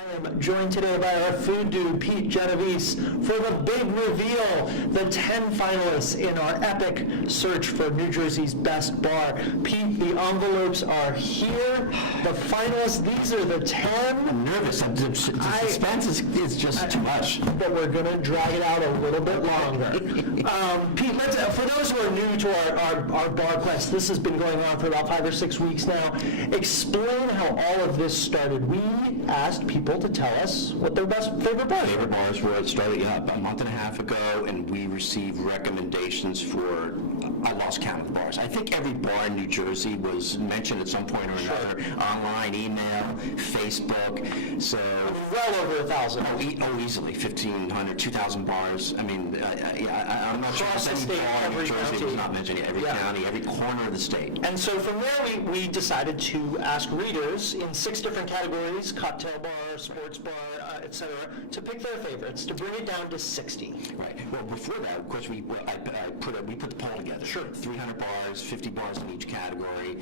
I am joined today by our food dude, Pete Genovese, for the big reveal, the 10 finalists in our epic search for New Jersey's best bar. Pete, the envelopes are here. The finalists, these are the 10. I'm nervous. The suspense is just too much. But we're going to drag it out a little bit longer. Pete, for those who are new to our bar quest, this has been going on for about 5 or 6 weeks now. Explain how all of this started. We asked people to tell us what their favorite bars were. Favorite bars were, it started about a month and a half ago, and we received recommendations for, I lost count of the bars. I think every bar in New Jersey was mentioned at some point or another, online, email, Facebook, so... well over 1,000. Oh, easily, 1,500, 2,000 bars. I mean, I'm not sure if any bar in New Jersey was not mentioned. Every county, every corner of the state. And so from there, we decided to ask readers in 6 different categories, cocktail bar, sports bar, etc., to pick their favorites, to bring it down to 60. Right. Well, before that, of course, we put the poll together. Sure. 300 bars, 50 bars in each category,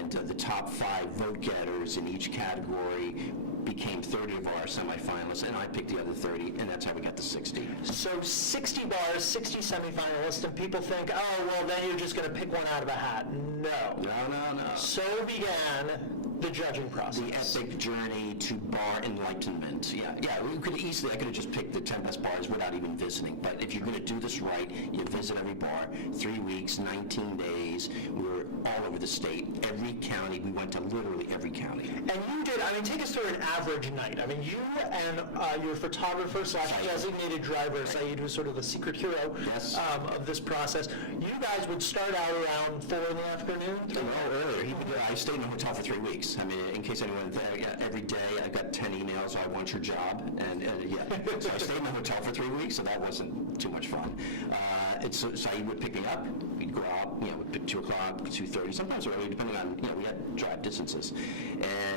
and the top 5 vote getters in each category became 30 of our semifinalists, and I picked the other 30, and that's how we got to 60. So 60 bars, 60 semifinalists, and people think, oh, well, then you're just going to pick one out of a hat. No. No. So began the judging process. The epic journey to bar enlightenment. Yeah, I could have just picked the 10 best bars without even visiting, but if you're going to do this right, you visit every bar, 3 weeks, 19 days, we were all over the state, every county, we went to literally every county. And you did, take us through an average night. You and your photographer / designated driver, Saeed, who's sort of the secret hero of this process, you guys would start out around 4 in the afternoon? Earlier. I stayed in a hotel for 3 weeks. In case anyone there, every day I got 10 emails, I want your job, so I stayed in the hotel for 3 weeks, so that wasn't too much fun. Saeed would pick me up, we'd go out, 2 o'clock, 2:30, sometimes early, depending on, we had drive distances,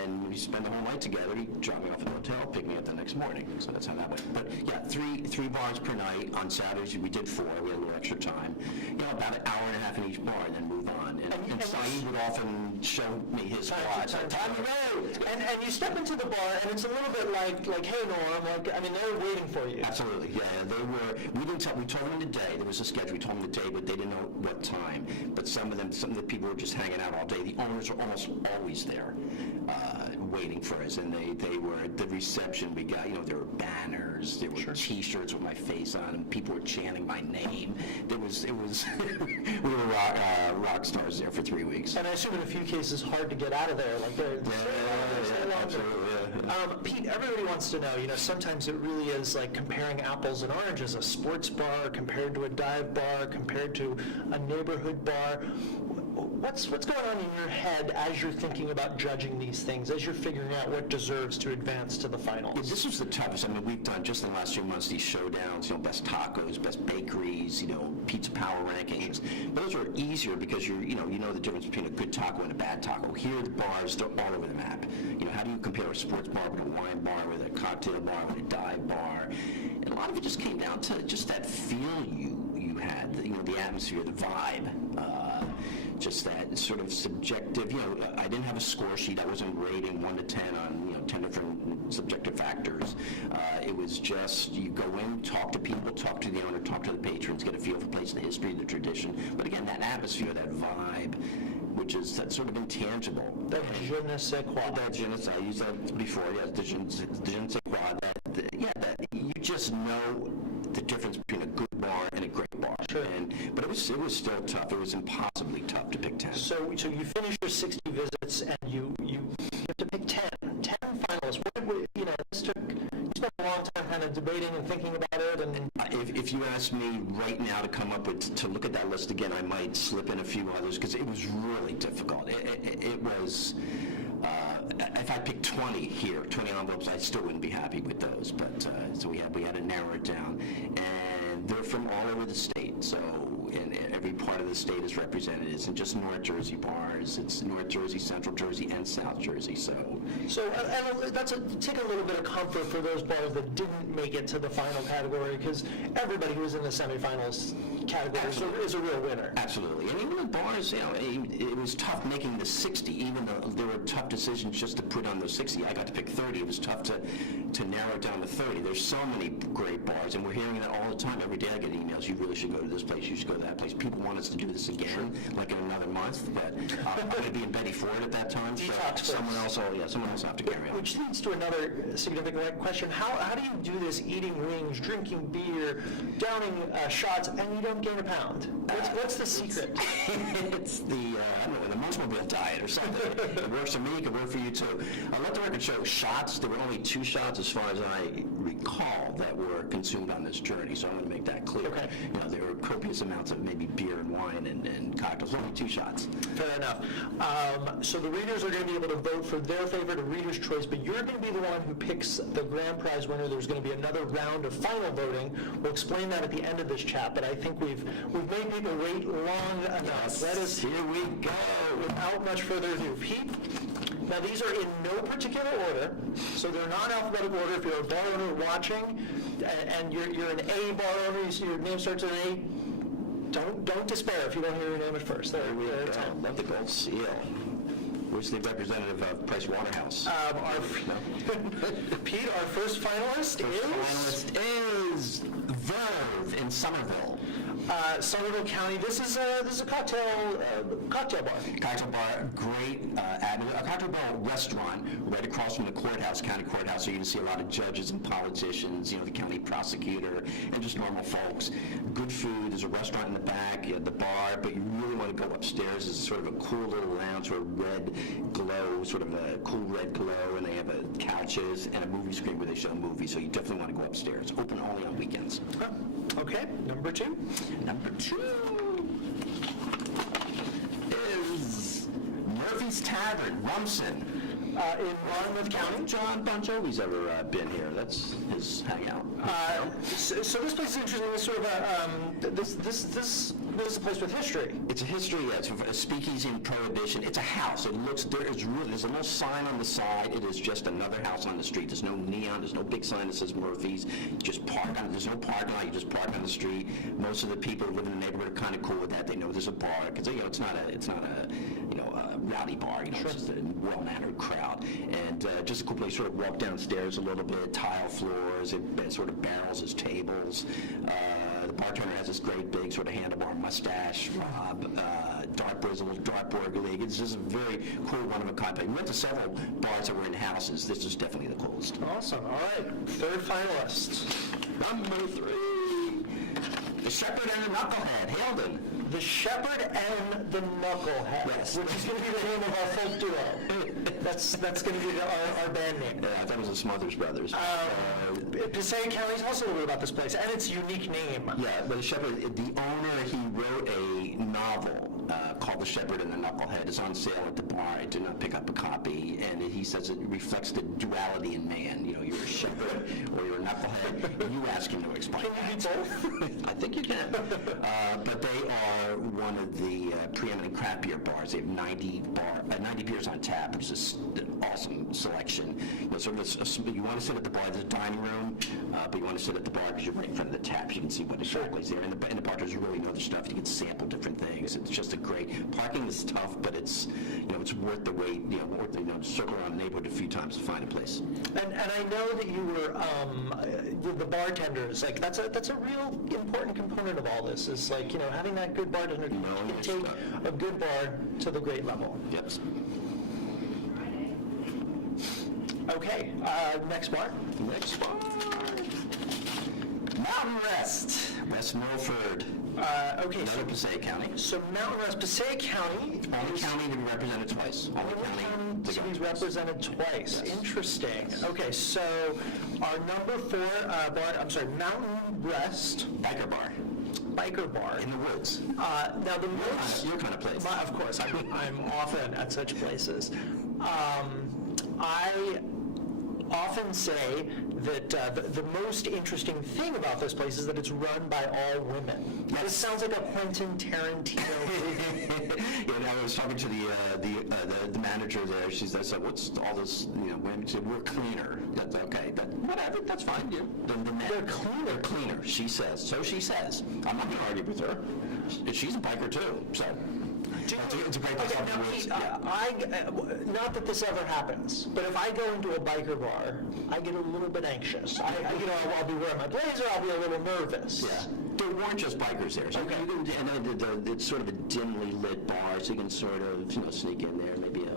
and we spend the whole night together. He'd drop me off at the hotel, pick me up the next morning, so that's how that went. But yeah, three bars per night. On Saturdays we did 4, we had a little extra time, about an hour and a half in each bar, and then move on. And Saeed would often show me his spots. And you step into the bar, and it's a little bit like hey, Norm, they were waiting for you. Absolutely, yeah. They were. We told them the day. There was a schedule. We told them the day, but they didn't know what time. But some of the people were just hanging out all day. The owners were almost always there, waiting for us. And they were at the reception. We got, there were banners, there were T-shirts with my face on them. People were chanting my name. It was. We were rock stars there for 3 weeks. And I assume in a few cases hard to get out of there. Pete, everybody wants to know, sometimes it really is like comparing apples and oranges, a sports bar compared to a dive bar, compared to a neighborhood bar. What's going on in your head as you're thinking about judging these things, as you're figuring out what deserves to advance to the finals? Yeah, this was the toughest. We've done just in the last few months these showdowns, best tacos, best bakeries, pizza power rankings. But those are easier because you know the difference between a good taco and a bad taco. Here the bars, they're all over the map. How do you compare a sports bar with a wine bar, with a cocktail bar, with a dive bar? And a lot of it just came down to just that feel you had, the atmosphere, the vibe. Just that sort of subjective, I didn't have a score sheet. I wasn't rating 1 to 10 on, 10 different subjective factors. It was just, you go in, talk to people, talk to the owner, talk to the patrons, get a feel for the place, the history, the tradition. But again, that atmosphere, that vibe, which is that sort of intangible. That je ne sais quoi. I used that before, the je ne sais quoi. That you just know the difference between a good bar and a great bar. Sure. But it was still tough. It was impossibly tough to pick 10. So you finish your 60 visits and you have to pick 10 finalists. You spent a long time kind of debating and thinking about it. And if you asked me right now to look at that list again, I might slip in a few others because it was really difficult. It was. If I picked 20 here, 20 envelopes, I still wouldn't be happy with those. But so we had to narrow it down, and they're from all over the state. So in every part of the state is represented. It isn't just North Jersey bars. It's North Jersey, Central Jersey, and South Jersey. So that's take a little bit of comfort for those bars that didn't make it to the final category, because everybody who was in the semifinals category is a real winner. Absolutely. And even the bars, it was tough making the 60, even though there were tough decisions just to put on those 60. I got to pick 30. It was tough to narrow it down to 30. There's so many great bars, and we're hearing that all the time. Every day I get emails, you really should go to this place, you should go to that place. People want us to do this again, like in another month, but I'm going to be in Betty Ford at that time. Detox so someone else will have to carry on. Which leads to another significant question. How do you do this, eating wings, drinking beer, downing shots, and you don't gain a pound? What's the secret? It's the, I don't know, the Munchmobile diet or something. It works for me, it could work for you too. Let the record show shots. There were only 2 shots, as far as I recall, that were consumed on this journey, so I'm going to make that clear. Okay. There were copious amounts of maybe beer and wine and cocktails, only 2 shots. Fair enough. So the readers are going to be able to vote for their favorite, a reader's choice, but you're going to be the one who picks the grand prize winner. There's going to be another round of final voting. We'll explain that at the end of this chat, but I think we've made people wait long enough. Yes. Let us, Here we go. Without much further ado, Pete. Now these are in no particular order, so they're not alphabetical order. If you're a bar owner watching, and you're an A bar owner, your name starts with an A, don't despair if you don't hear your name at first. There we go. Love the gold seal. Where's the representative of Price Waterhouse? Pete, our first finalist is Verve in Somerville. Somerville County. This is a cocktail bar. Cocktail bar, great a cocktail bar restaurant right across from the courthouse, county courthouse. So you're going to see a lot of judges and politicians, the county prosecutor, and just normal folks. Good food. There's a restaurant in the back. You have the bar, but you really want to go upstairs. There's sort of a cool little lounge, sort of red glow, sort of a cool red glow, and they have couches and a movie screen where they show movies. So you definitely want to go upstairs. Open only on weekends. Okay. Number 2. Number 2 is Murphy's Tavern, Rumson. In Monmouth County. John Bon Jovi's ever been here. That's his hangout. So this place is interesting. It's sort of this is a place with history. It's a history. Yeah, it's a speakeasy and prohibition. It's a house. There's a little sign on the side. It is just another house on the street. There's no neon. There's no big sign that says Murphy's. You just park on. There's no parking lot. You just park on the street. Most of the people who live in the neighborhood are kind of cool with that. They know there's a bar because it's not a rowdy bar. It's just a well-mannered crowd. And just a cool place. Sort of walk downstairs a little bit. Tile floors. It sort of barrels as tables. The bartender has this great big sort of handlebar mustache. Dartboard's a little dartboard league. It's just a very cool, one-of-a-kind place. We went to several bars that were in houses. This is definitely the coolest. Awesome. All right. Third finalist. Number 3. The Shepherd and the Knucklehead, Halden. The Shepherd and the Knucklehead, Yes. which is going to be the name of our folk duo. That's going to be our band name. Yeah, that was the Smothers Brothers. Passaic County, tell us a little bit about this place and its unique name. Yeah, but the Shepherd, the owner, he wrote a novel called The Shepherd and the Knucklehead. It's on sale at the bar. I did not pick up a copy, and he says it reflects the duality in man. You're a shepherd or you're a knucklehead. You ask him to explain Can you be both? I think you can. But they are one of the preeminent craft beer bars. They have 90 beers on tap, which is an awesome selection. You want to sit at the bar, there's a dining room, but you want to sit at the bar because you're right in front of the taps. You can see what exactly is there. And the bartenders really know their stuff. You can sample different things. It's just a great. Parking is tough, but it's worth the wait. Worth circle around the neighborhood a few times to find a place. And I know that you were the bartenders. Like that's a real important component of all this. Is having that good bartender can take a good bar to the great level. Yep. Okay, next bar. Next bar. Mountain Rest, West Milford. Okay, Another Passaic County. So Mountain Rest, Passaic County. Only county to be represented twice. Only county to be represented twice. Yes. Interesting. Okay, so our number 4 bar, Mountain Rest. Biker bar. Biker bar. In the woods. Now the most... Your kind of place. Of course, I'm often at such places. often say that the most interesting thing about this place is that it's run by all women. Yes. This sounds like a Quentin Tarantino movie. Yeah, I was talking to the manager there. She said, "What's all this? Women?" She said, "We're cleaner." That's okay. Whatever. That's fine. Yeah. The men. They're cleaner. They're cleaner. She says. So she says. I'm not going to argue with her. She's a biker too. So. It's a great place Okay, to now, live. Pete, not that this ever happens, but if I go into a biker bar, I get a little bit anxious. I'll be wearing my blazer, I'll be a little nervous. Yeah. There weren't just bikers there. So Okay. It's sort of a dimly lit bar, so you can sort of sneak in there, maybe a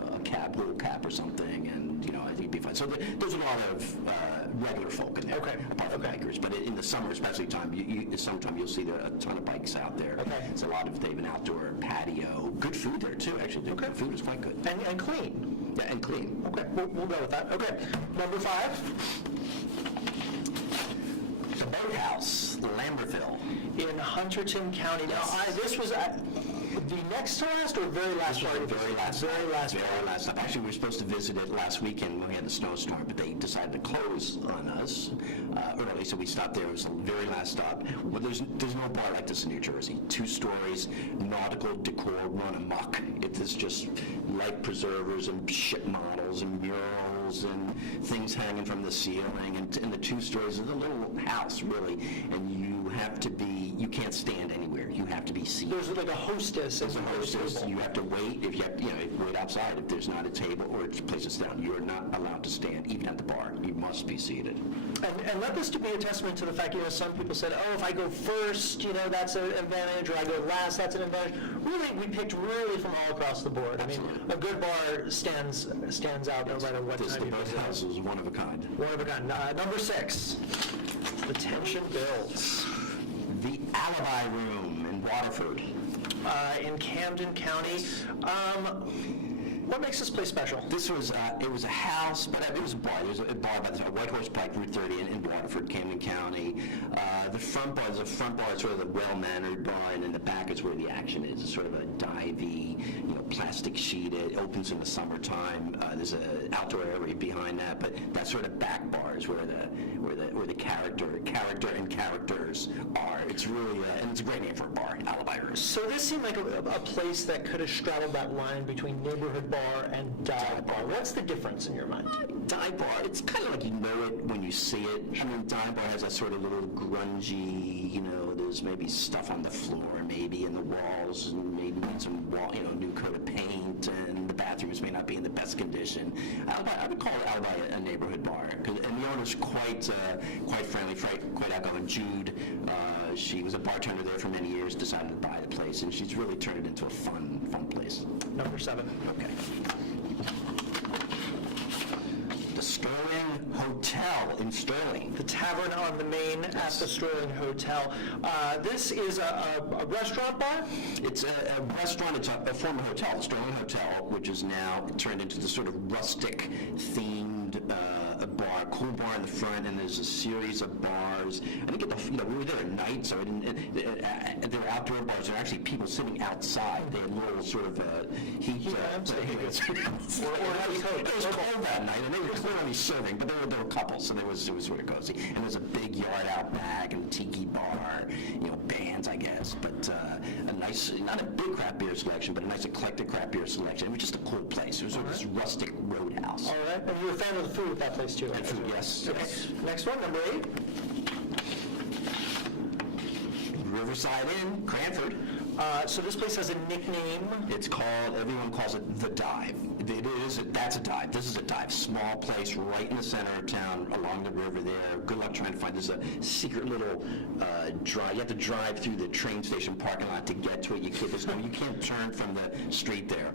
little cap or something, and I think it'd be fine. So there's a lot of regular folk in there, Okay. apart from bikers. But in the summer, especially summertime, you'll see a ton of bikes out there. Okay. It's they have an outdoor patio. Good food there too. Actually, the food is quite good. And clean. Yeah, and clean. Okay, we'll go with that. Okay, number 5. The Boathouse, Lambertville. In Hunterdon County. Yes. Now, this was the next to last or very last part? Very last stop. Actually, we were supposed to visit it last weekend when we had the snowstorm, but they decided to close on us early, so we stopped there. It was the very last stop. Well, there's no bar like this in New Jersey. 2 stories, nautical decor run amok. It is just life preservers and ship models and murals and things hanging from the ceiling. And in the 2 stories is a little house, really, and you can't stand anywhere. You have to be seated. There's like a hostess. As a hostess, you have to wait. If you have, wait outside if there's not a table or a place to sit down. You are not allowed to stand, even at the bar. You must be seated. And let this to be a testament to the fact, some people said, oh, if I go first, that's an advantage, or I go last, that's an advantage. Really, we picked from all across the board. Absolutely. I mean, a good bar stands out no matter what time you The visit. Boathouse is one of a kind. One of a kind. Number 6. The tension builds. The Alibi Room in Waterford. In Camden County. What makes this place special? This was it was a house, but it was a bar. There was a bar by the White Horse Pike, Route 30 in Waterford, Camden County. The front bar is sort of the well-mannered bar, and in the back is where the action is. It's sort of a divey, plastic sheet. It opens in the summertime. There's an outdoor area behind that, but that sort of back bar is where the character and characters are. It's really and it's a great name for a bar, Alibi Room. So this seemed like a place that could have straddled that line between neighborhood bar and dive bar. What's the difference in your mind? Dive bar, it's kind of like you know it when you see it. I mean, dive bar has that sort of little grungy, there's maybe stuff on the floor, maybe in the walls, and maybe some new coat of paint, and the bathrooms may not be in the best condition. I would call Alibi a neighborhood bar, and the owner's quite friendly, quite outgoing. Jude, she was a bartender there for many years, decided to buy the place, and she's really turned it into a fun place. Number 7. Okay. The Sterling Hotel in Sterling. The Tavern on the Main at the Sterling Hotel. This is a restaurant bar? It's a restaurant. It's a former hotel, the Sterling Hotel, which is now turned into the sort of rustic themed bar, cool bar in the front, and there's a series of bars. I didn't get we were there at night, so I didn't. There were outdoor bars. There were actually people sitting outside. They had little sort of heat. Or it was cold that night, and they were clearly serving, but there were couples, so it was sort of cozy. And there's a big yard out back and a tiki bar, bands, I guess, but a nice, not a big craft beer selection, but a nice eclectic craft beer selection. It was just a cool place. It was sort of this rustic roadhouse. All right, and you're a fan of the food at that place too? And food, yes. Okay. Yes. Next one, number 8. Riverside Inn, Cranford. So this place has a nickname. Everyone calls it The Dive. That's a dive. This is a dive. Small place right in the center of town along the river there. Good luck trying to find. There's a secret little drive. You have to drive through the train station parking lot to get to it. You can't turn from the street there.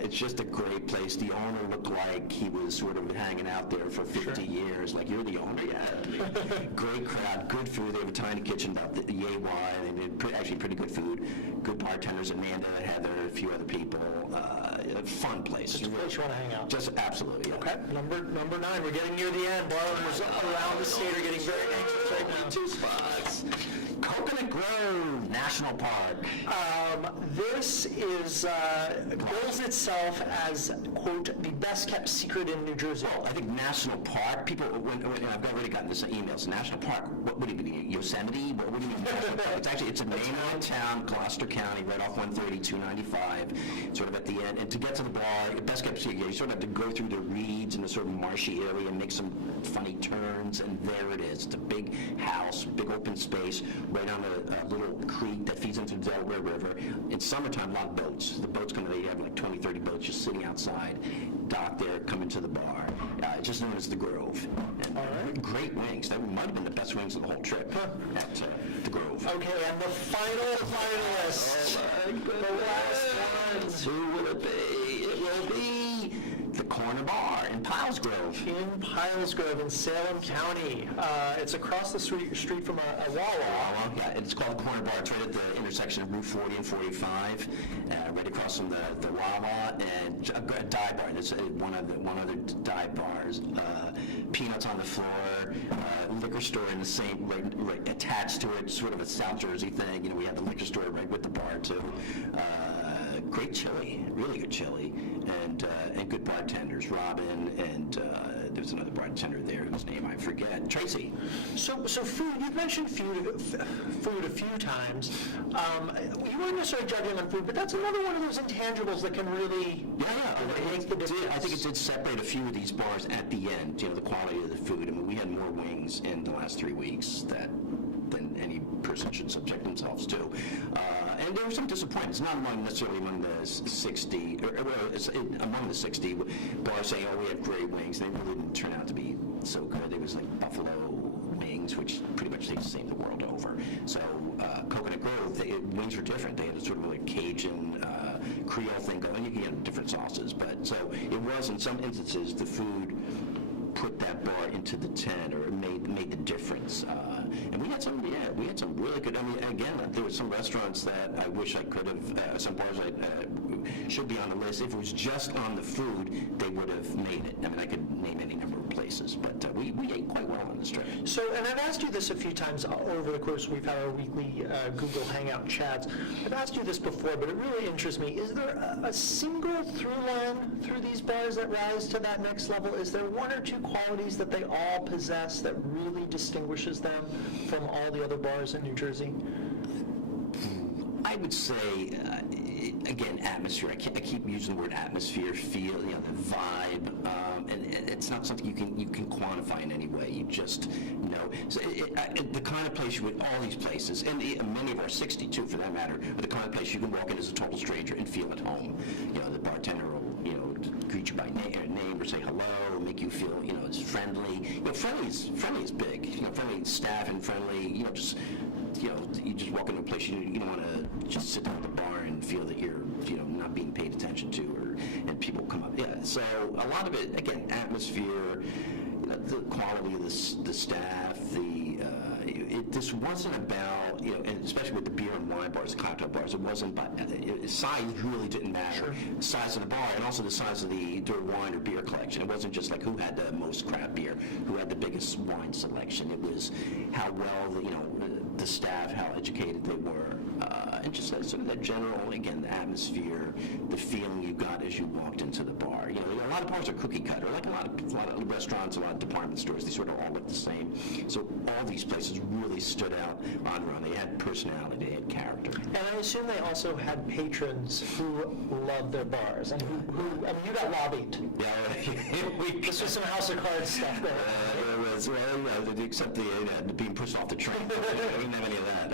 It's just a great place. The owner looked like he was sort of hanging out there for 50 years. Like, you're the owner? Yeah. Great crowd, good food. They have a tiny kitchen up the yay wide. They did actually pretty good food. Good bartenders, Amanda, Heather, a few other people. A fun place. Just a place you want to hang out. Just absolutely. Yeah. Okay, number 9. We're getting near the end. Bar owners around the state are getting very anxious right now. 2 spots. Coconut Grove National Park. This is bills itself as, quote, the best kept secret in New Jersey. I think National Park, people, I've already gotten this emails, National Park, what do you mean, Yosemite? What do you mean National Park? It's a mainline town, Gloucester County, right off 130, 295, sort of at the end. And to get to the bar, best kept secret, you sort of have to go through the reeds in a sort of marshy area and make some funny turns, and there it is. It's a big house, big open space, right on a little creek that feeds into the Delaware River. In summertime, a lot of boats. The boats come in, they have like 20, 30 boats just sitting outside, docked there, coming to the bar. It's just known as the Grove. And great wings. That might have been the best wings of the whole trip at the Grove. Okay, and the final finalist. The last ones. Who will it be? It will be the Corner Bar in Pilesgrove. In Pilesgrove in Salem County. It's across the street from a Wawa. Yeah, it's called the Corner Bar. It's right at the intersection of Route 40 and 45, right across from the Wawa, and a dive bar. There's one other dive bars. Peanuts on the floor, liquor store in the same, right attached to it, sort of a South Jersey thing. You know, we have the liquor store right with the bar too. Great chili, really good chili, and good bartenders. Robin and there's another bartender there whose name I forget. Tracy. So food. You've mentioned food a few times. You weren't necessarily judging on food, but that's another one of those intangibles that can really make the difference. I think it did separate a few of these bars at the end. You know, the quality of the food. I mean, we had more wings in the last 3 weeks than any person should subject themselves to. And there were some disappointments, not necessarily among the 60, among the 60 bars saying, oh, we have great wings. They really didn't turn out to be so good. There was like buffalo wings, which pretty much tastes the same the world over. So Coconut Grove, wings are different. They had a sort of like Cajun, Creole thing going. You can get different sauces. But so it was, in some instances, the food put that bar into the 10 or made the difference. And we had some really good, I mean, again, there were some restaurants that I wish I could have, some bars should be on the list. If it was just on the food, they would have made it. I mean, I could name any number of places, but we ate quite well on this trip. So, and I've asked you this a few times over the course, we've had our weekly Google Hangout chats. I've asked you this before, but it really interests me. Is there a single through line through these bars that rise to that next level? Is there one or two qualities that they all possess that really distinguishes them from all the other bars in New Jersey? I would say, again, atmosphere. I keep using the word atmosphere, feel, the vibe, and it's not something you can quantify in any way. You just know. So the kind of place you would, all these places, and many of our 62 for that matter, are the kind of place you can walk in as a total stranger and feel at home. You know, the bartender will, greet you by name or say hello, make you feel, it's friendly. Friendly is big. Friendly staff and friendly, you just walk into a place, you don't want to just sit down at the bar and feel that you're, not being paid attention to, and people come up. Yeah, so a lot of it, again, atmosphere, the quality of the staff, this wasn't about, and especially with the beer and wine bars, the cocktail bars, it wasn't about, size really didn't matter. Sure. The size of the bar and also the size of their wine or beer collection. It wasn't just like who had the most craft beer, who had the biggest wine selection. It was how well, the staff, how educated they were, and just sort of that general, again, the atmosphere, the feeling you got as you walked into the bar. A lot of bars are cookie cutter, like a lot of restaurants, a lot of department stores, they sort of all look the same. So all these places really stood out on their own. They had personality, they had character. And I assume they also had patrons who loved their bars, and who you got lobbied. Yeah, this was some House of Cards stuff there. It was, except the being pushed off the train. We didn't have any of that.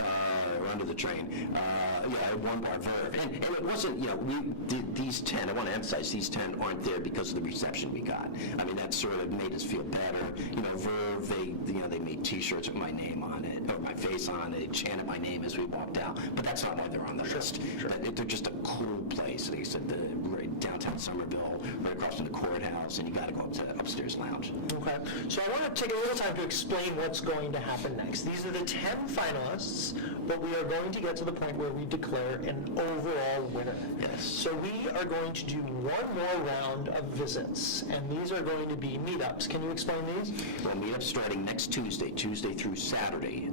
Or under the train. I had one bar, Verve. And it wasn't, these 10, I want to emphasize, these 10 aren't there because of the reception we got. I mean, that sort of made us feel better. Verve, they made T-shirts with my name on it, or my face on it, chanted my name as we walked out. But that's not why they're on the list. Sure. They're just a cool place. Like I said, downtown Somerville, right across from the courthouse, and you got to go up to the upstairs lounge. Okay. So I want to take a little time to explain what's going to happen next. These are the 10 finalists, but we we are going to get to the point where we declare an overall winner. Yes. So we are going to do one more round of visits, and these are going to be meetups. Can you explain these? Well, meetups starting next Tuesday through Saturday,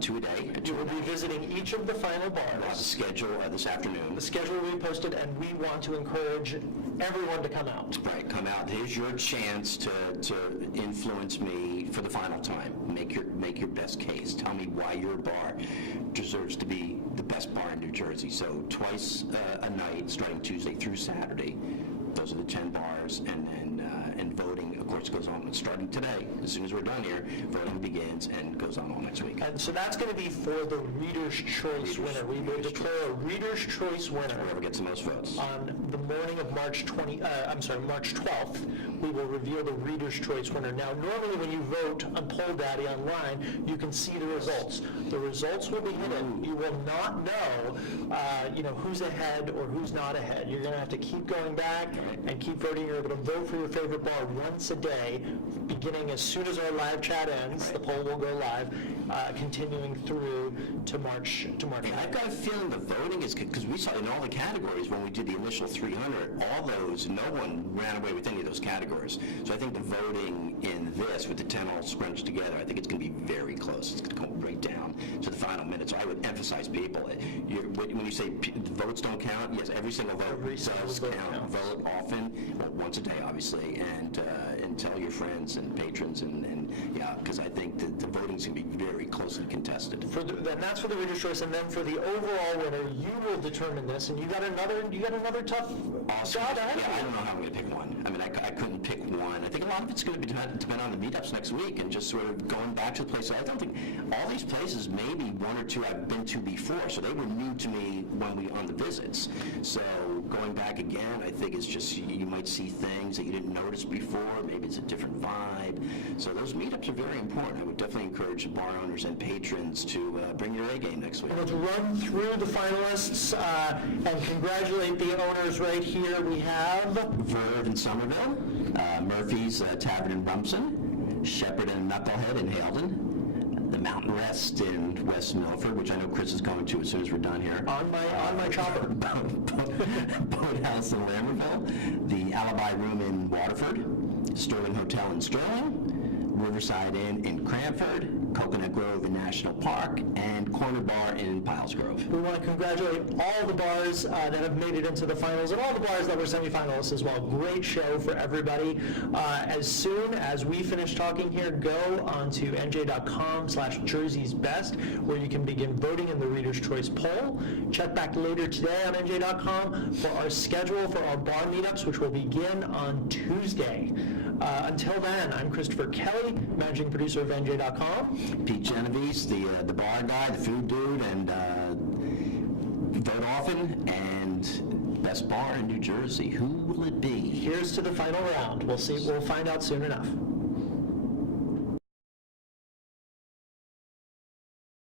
2 a day. We will be visiting each of the final We'll have a bars. schedule this afternoon. The schedule will be posted, and we want to encourage everyone to come out. Right, come out. Here's your chance to influence me for the final time. Make your best case. Tell me why your bar deserves to be the best bar in New Jersey. So twice a night, starting Tuesday through Saturday. Those are the 10 bars, and voting, of course, goes on starting today. As soon as we're done here, voting begins and goes on all next week. And so that's going to be for the Reader's Choice winner. We will declare a Reader's Choice winner. Whoever gets the most votes. On the morning of March 12th, we will reveal the Reader's Choice winner. Now, normally when you vote on Poll Daddy online, you can see the results. The results will be hidden. You will not know, who's ahead or who's not ahead. You're going to have to keep going back and keep voting. You're able to vote for your favorite bar once a day, beginning as soon as our live chat ends. The poll will go live, continuing through to March. I've got a feeling the voting is, because we saw in all the categories when we did the initial 300, all those, no one ran away with any of those categories. So I think the voting in this, with the 10 all scrunched together, I think it's going to be very close. It's going to go right down to the final minute. So I would emphasize people. When you say votes don't count, yes, every single vote does count. Vote often, well, once a day, obviously, and tell your friends and patrons, and because I think that the voting's going to be very closely contested. And that's for the Reader's Choice, and then for the overall winner, you will determine this, and you got another tough job ahead of you. I don't know how I'm going to pick one. I mean, I couldn't pick one. I think a lot of it's going to be depend on the meetups next week, and just sort of going back to the places. I don't think all these places, maybe one or two I've been to before, so they were new to me when we on the visits. So going back again, I think it's just you might see things that you didn't notice before. Maybe it's a different vibe. So those meetups are very important. I would definitely encourage the bar owners and patrons to bring your A game next week. Let's run through the finalists and congratulate the owners right here. We have Verve in Somerville, Murphy's Tavern in Rumson, Shepherd and Knucklehead in Haledon, the Mountain Rest in West Milford, which I know Chris is going to as soon as we're done here. on my chopper. Boathouse in Lambertville, the Alibi Room in Waterford, Sterling Hotel in Sterling, Riverside Inn in Cranford, Coconut Grove in National Park, and Corner Bar in Piles Grove. We want to congratulate all the bars that have made it into the finals and all the bars that were semifinalists as well. Great show for everybody. As soon as we finish talking here, go on to NJ.com/Jersey's Best, where you can begin voting in the Reader's Choice poll. Check back later today on NJ.com for our schedule for our bar meetups, which will begin on Tuesday. Until then, I'm Christopher Kelly, managing producer of NJ.com. Pete Genovese, the bar guy, the food dude, and vote often, and best bar in New Jersey. Who will it be? Here's to the final round. We'll find out soon enough.